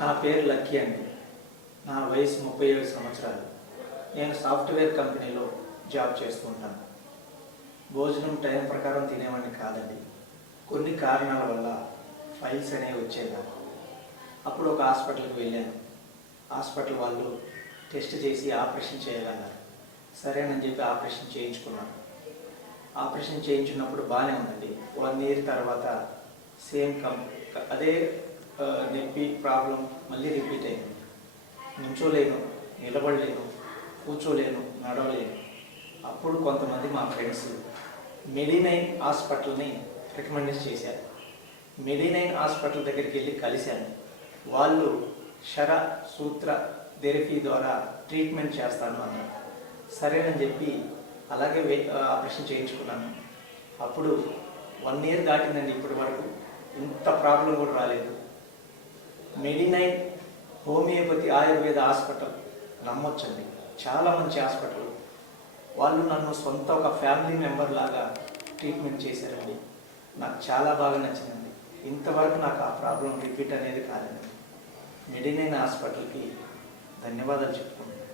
నా పేరు లక్కీ అండి. నా వయసు 37 సంవత్సరాలు. నేను సాఫ్ట్వేర్ కంపెనీలో జాబ్ చేస్తూ ఉంటాను. భోజనం టైం ప్రకారం తినేవాడిని కాదండి. కొన్ని కారణాల వల్ల ఫైల్స్ అనేవి వచ్చేది నాకు. అప్పుడు ఒక హాస్పిటల్కి వెళ్ళాను. హాస్పిటల్ వాళ్ళు టెస్ట్ చేసి ఆపరేషన్ చేయాలన్నారు. సరేనని చెప్పి ఆపరేషన్ చేయించుకున్నాను. ఆపరేషన్ చేయించున్నప్పుడు బాగానే ఉందండి. 1 ఇయర్ తర్వాత సేమ్ అదే నొప్పి ప్రాబ్లం మళ్ళీ రిపీట్ అయింది. నుంచోలేను, నిలబడలేను, కూర్చోలేను, నడవలేను. అప్పుడు కొంతమంది మా ఫ్రెండ్స్ మెడినైన్ హాస్పిటల్ని రికమెండ్ చేశారు. మెడినైన్ హాస్పిటల్ దగ్గరికి వెళ్ళి కలిశాను. వాళ్ళు శర సూత్ర థెరపీ ద్వారా ట్రీట్మెంట్ చేస్తాను అన్నారు. సరేనని చెప్పి అలాగే ఆపరేషన్ చేయించుకున్నాను. అప్పుడు 1 ఇయర్ దాటిందండి. ఇప్పటి వరకు ఇంత ప్రాబ్లం కూడా రాలేదు. మెడినైన్ హోమియోపతి ఆయుర్వేద హాస్పిటల్ నమ్మొచ్చండి. చాలా మంచి హాస్పిటల్. వాళ్ళు నన్ను సొంత ఒక ఫ్యామిలీ మెంబర్ లాగా ట్రీట్మెంట్ చేశారండి. నాకు చాలా బాగా నచ్చిందండి. ఇంతవరకు నాకు ఆ ప్రాబ్లం రిపీట్ అనేది కాలేదండి. మెడినైన్ హాస్పిటల్కి ధన్యవాదాలు చెప్పుకుంటున్నాను.